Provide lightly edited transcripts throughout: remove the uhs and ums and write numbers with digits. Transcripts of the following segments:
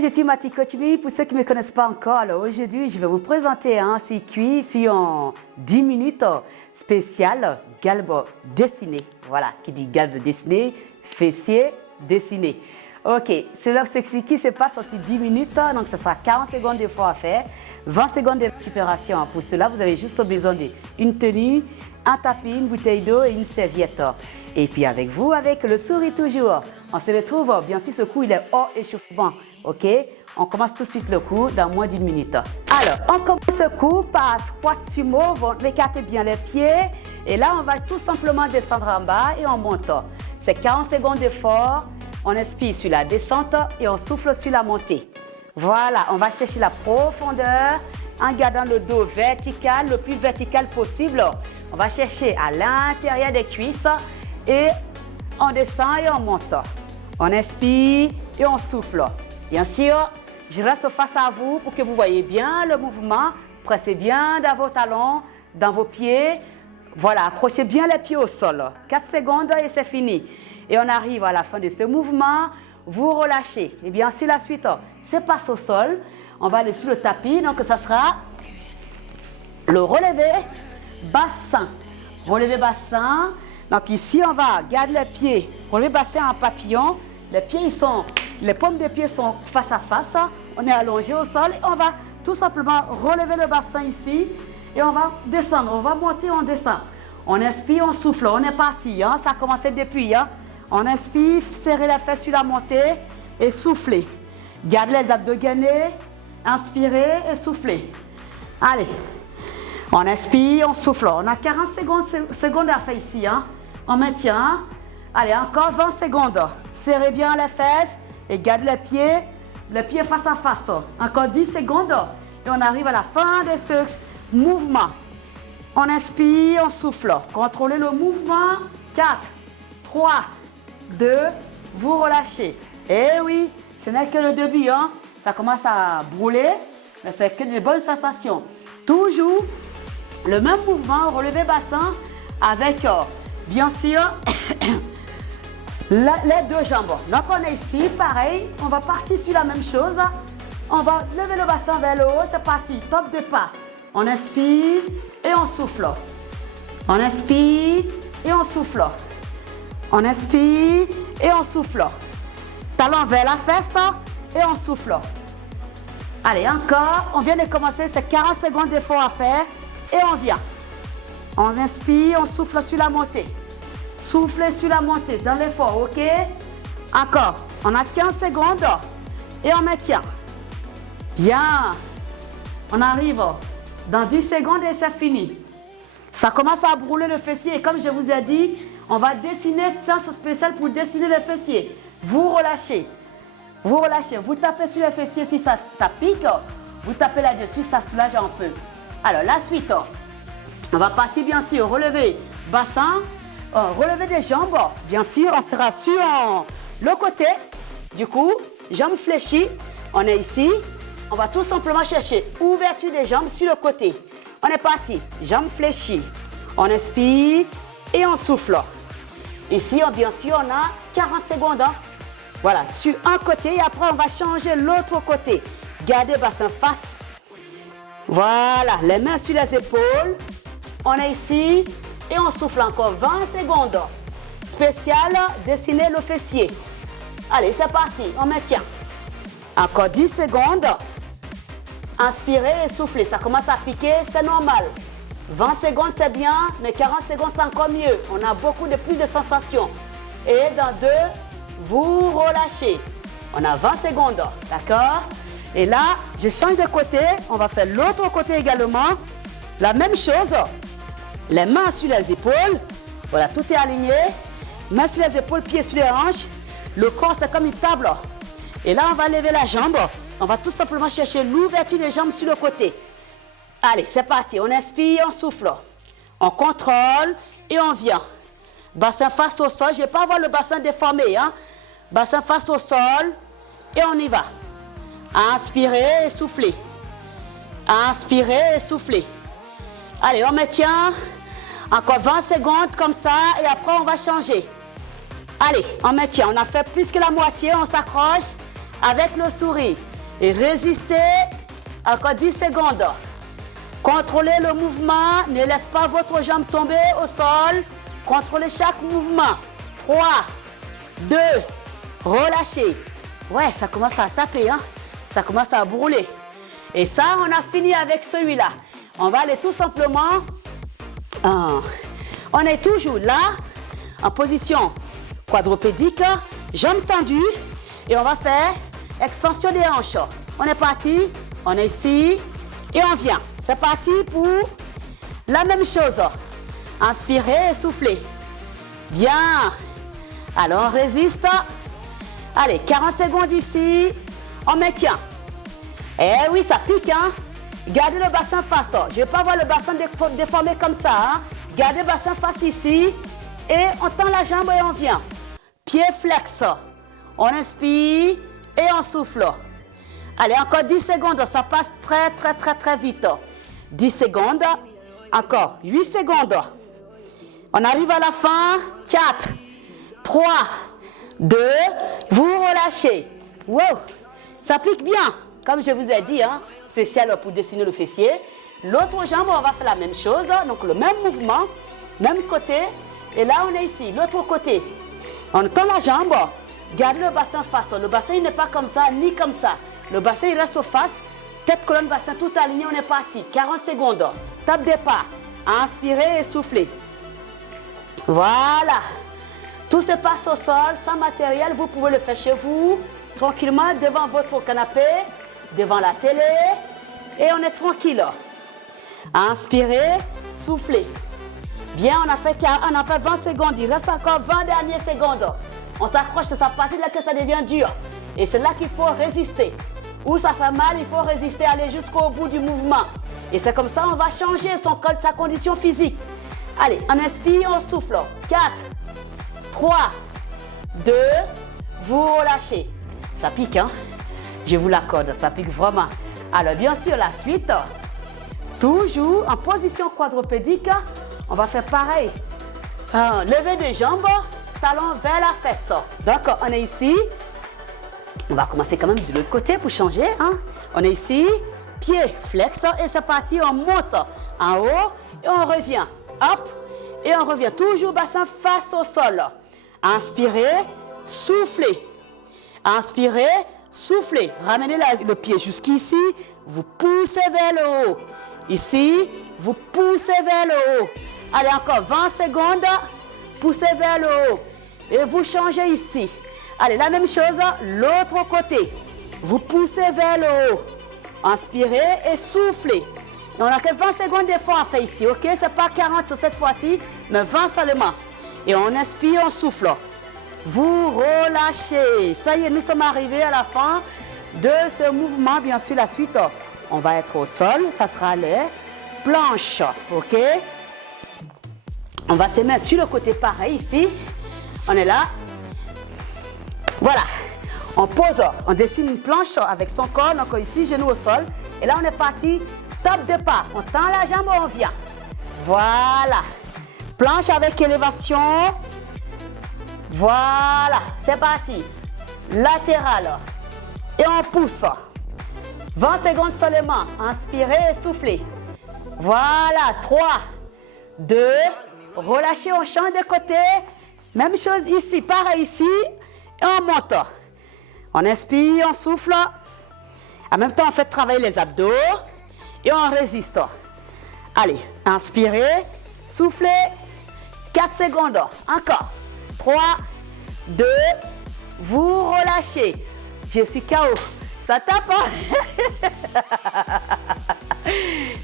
Je suis Mati Kochmi, pour ceux qui ne me connaissent pas encore, alors aujourd'hui je vais vous présenter un circuit sur 10 minutes spécial galbe dessiné. Voilà, qui dit galbe dessiné, fessier dessiné. Ok, ce circuit se passe sur 10 minutes, donc ce sera 40 secondes d'effort à faire, 20 secondes de récupération. Pour cela, vous avez juste besoin d'une tenue, un tapis, une bouteille d'eau et une serviette. Et puis avec vous, avec le sourire toujours. On se retrouve, bien sûr, ce coup il est hors échauffement. Ok, on commence tout de suite le cours dans moins d'une minute. Alors, on commence ce cours par squat sumo, on écarte bien les pieds. Et là, on va tout simplement descendre en bas et on monte. C'est 40 secondes d'effort. On inspire sur la descente et on souffle sur la montée. Voilà, on va chercher la profondeur en gardant le dos vertical, le plus vertical possible. On va chercher à l'intérieur des cuisses et on descend et on monte. On inspire et on souffle. Bien sûr, je reste face à vous pour que vous voyez bien le mouvement. Pressez bien dans vos talons, dans vos pieds. Voilà, accrochez bien les pieds au sol. 4 secondes et c'est fini. Et on arrive à la fin de ce mouvement. Vous relâchez. Et bien sûr, la suite se passe au sol. On va aller sur le tapis. Donc, ça sera le relevé bassin. Relevé bassin. Donc, ici, on va garder les pieds. Relevé bassin en papillon. Les paumes des pieds sont face à face. On est allongé au sol. Et on va tout simplement relever le bassin ici. Et on va descendre. On va monter, on descend. On inspire, on souffle. On est parti. Hein? Ça a commencé depuis. Hein? On inspire, serrez les fesses sur la montée et soufflez. Gardez les abdos gainés. Inspirez et soufflez. Allez. On inspire, on souffle. On a 40 secondes à faire ici. Hein? On maintient. Allez, encore 20 secondes. Serrez bien les fesses et gardez les pieds face à face. Encore 10 secondes et on arrive à la fin de ce mouvement. On inspire, on souffle. Contrôlez le mouvement. 4, 3, 2, vous relâchez. Et oui, ce n'est que le début. Hein. Ça commence à brûler, mais c'est que de bonnes sensations. Toujours le même mouvement, relevé bassin avec, bien sûr, les deux jambes. Donc on est ici, pareil, on va partir sur la même chose. On va lever le bassin vers le haut, c'est parti, top de pas. On inspire et on souffle. On inspire et on souffle. On inspire et on souffle. Talon vers la fesse et on souffle. Allez, encore, on vient de commencer, c'est 40 secondes d'effort à faire et on vient. On inspire, on souffle sur la montée. Soufflez sur la montée dans l'effort, ok? Encore, on a 15 secondes et on maintient. Bien. On arrive dans 10 secondes et c'est fini. Ça commence à brûler le fessier et comme je vous ai dit, on va dessiner séance spéciale pour dessiner le fessier. Vous relâchez. Vous relâchez. Vous tapez sur le fessier si ça pique. Vous tapez là-dessus, ça soulage un peu. Alors, la suite. On va partir bien sûr, relever bassin. Relever des jambes, bien sûr, on sera sur le côté. Du coup, jambes fléchies, on est ici. On va tout simplement chercher ouverture des jambes sur le côté. On est parti, jambes fléchies. On inspire et on souffle. Ici, bien sûr, on a 40 secondes. Hein. Voilà, sur un côté et après, on va changer l'autre côté. Gardez bassin face. Voilà, les mains sur les épaules. On est ici. Et on souffle encore 20 secondes. Spécial, dessiner le fessier. Allez, c'est parti, on maintient. Encore 10 secondes. Inspirez et soufflez. Ça commence à piquer, c'est normal. 20 secondes, c'est bien, mais 40 secondes, c'est encore mieux. On a beaucoup de plus de sensations. Et dans 2, vous relâchez. On a 20 secondes, d'accord? Et là, je change de côté. On va faire l'autre côté également. La même chose. Les mains sur les épaules. Voilà, tout est aligné. Mains sur les épaules, pieds sur les hanches. Le corps, c'est comme une table. Et là, on va lever la jambe. On va tout simplement chercher l'ouverture des jambes sur le côté. Allez, c'est parti. On inspire, on souffle. On contrôle et on vient. Bassin face au sol. Je ne vais pas avoir le bassin déformé. Hein? Bassin face au sol. Et on y va. Inspirez et soufflez. Inspirez et soufflez. Allez, on maintient. Encore 20 secondes comme ça et après on va changer. Allez, on maintient. On a fait plus que la moitié. On s'accroche. avec le sourire. Et résistez encore 10 secondes. Contrôlez le mouvement, ne laissez pas votre jambe tomber au sol. Contrôlez chaque mouvement. 3, 2, relâchez. Ouais, ça commence à taper, hein? Ça commence à brûler. Et ça, on a fini avec celui-là. On va aller tout simplement, on est toujours là, en position quadrupédique, jambes tendues, et on va faire extension des hanches. On est parti, on est ici, et on vient. C'est parti pour la même chose. Inspirez et soufflez. Bien. Alors, on résiste. Allez, 40 secondes ici. On maintient. Eh oui, ça pique, hein. Gardez le bassin face. Je ne vais pas voir le bassin déformé comme ça. Hein? Gardez le bassin face ici. Et on tend la jambe et on vient. Pied flex. On inspire et on souffle. Allez, encore 10 secondes. Ça passe très vite. 10 secondes. Encore 8 secondes. On arrive à la fin. 4, 3, 2. Vous relâchez. Wow. Ça pique bien. Comme je vous ai dit, hein, spécial pour dessiner le fessier. L'autre jambe, on va faire la même chose. Donc le même mouvement, même côté. Et là, on est ici, l'autre côté. On tend la jambe. Gardez le bassin face. Le bassin, il n'est pas comme ça, ni comme ça. Le bassin, il reste face. Tête, colonne, bassin, tout aligné. On est parti. 40 secondes. Top départ. Inspirez et soufflez. Voilà. Tout se passe au sol, sans matériel. Vous pouvez le faire chez vous, tranquillement, devant votre canapé, devant la télé. Et on est tranquille. Inspirez, soufflez. Bien, on a fait 20 secondes. Il reste encore 20 dernières secondes. On s'accroche, c'est à partir de là que ça devient dur. Et c'est là qu'il faut résister. Où ça fait mal, il faut résister, aller jusqu'au bout du mouvement. Et c'est comme ça on va changer sa condition physique. Allez, on inspire, on souffle. 4, 3, 2, vous relâchez. Ça pique, hein? Je vous l'accorde, ça pique vraiment. Alors, bien sûr, la suite, toujours en position quadrupédique, on va faire pareil. Lever des jambes, talons vers la fesse. Donc, on est ici. On va commencer quand même de l'autre côté pour changer. Hein? On est ici, pied flex, et c'est parti, on monte en haut et on revient. Hop, et on revient. Toujours bassin face au sol. Inspirez, soufflez. Inspirez, soufflez. Ramenez le pied jusqu'ici. Vous poussez vers le haut. Ici, vous poussez vers le haut. Allez, encore 20 secondes. Poussez vers le haut. Et vous changez ici. Allez, la même chose, l'autre côté. Vous poussez vers le haut. Inspirez et soufflez. Et on a que 20 secondes d'effort à faire ici, ok? C'est pas 40 cette fois-ci, mais 20 seulement. Et on inspire, on souffle. Vous relâchez. Ça y est, nous sommes arrivés à la fin de ce mouvement. Bien sûr, la suite, on va être au sol. Ça sera les planches, ok? On va se mettre sur le côté pareil ici. On est là. Voilà. On pose, on dessine une planche avec son corps. Donc ici, genou au sol. Et là, on est parti. Top départ. On tend la jambe, on vient. Voilà. Planche avec élévation. Voilà. C'est parti. Latéral. Et on pousse. 20 secondes seulement. Inspirez et soufflez. Voilà. 3, 2. Relâchez, on change de côté. Même chose ici. Pareil ici. Et on monte. On inspire, on souffle. En même temps, on fait travailler les abdos. Et on résiste. Allez, inspirez, soufflez. 4 secondes. Encore. 3, 2, vous relâchez. Je suis KO. Ça tape, hein?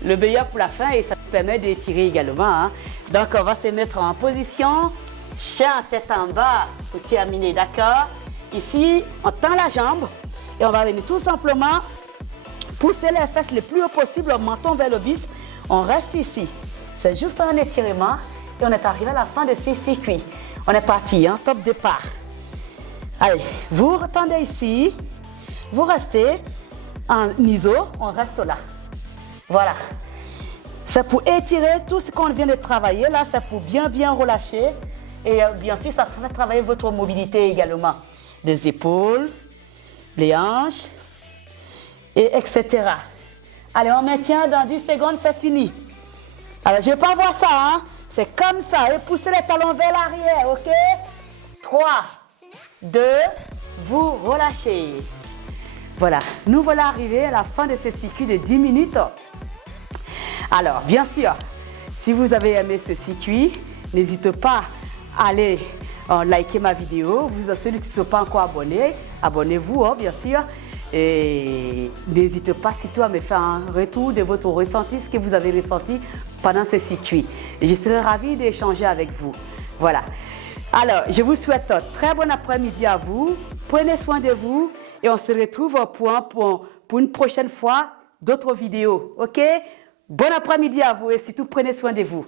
Le meilleur pour la fin et ça permet d'étirer également. Hein? Donc, on va se mettre en position. Chien, tête en bas pour terminer, d'accord? Ici, on tend la jambe et on va venir tout simplement pousser les fesses le plus haut possible, le menton vers le bis. On reste ici. C'est juste un étirement et on est arrivé à la fin de ces circuits. On est parti, hein, top départ. Allez, vous retendez ici. Vous restez en iso, on reste là. Voilà. C'est pour étirer tout ce qu'on vient de travailler. Là, c'est pour bien relâcher. Et bien sûr, ça fait travailler votre mobilité également. Des épaules, les hanches, et etc. Allez, on maintient dans 10 secondes, c'est fini. Alors, je ne vais pas voir ça, hein. C'est comme ça, et poussez les talons vers l'arrière, ok? 3, 2, vous relâchez. Voilà, nous voilà arrivés à la fin de ce circuit de 10 minutes. Alors, bien sûr, si vous avez aimé ce circuit, n'hésitez pas à aller liker ma vidéo. Vous, celui qui ne sont pas encore abonnés, abonnez-vous, hein, bien sûr. Et n'hésitez pas surtout à me faire un retour de votre ressenti, ce que vous avez ressenti pendant ce circuit. Et je serai ravie d'échanger avec vous. Voilà. Alors, je vous souhaite un très bon après-midi à vous. Prenez soin de vous et on se retrouve pour une prochaine fois d'autres vidéos. OK? Bon après-midi à vous et surtout prenez soin de vous.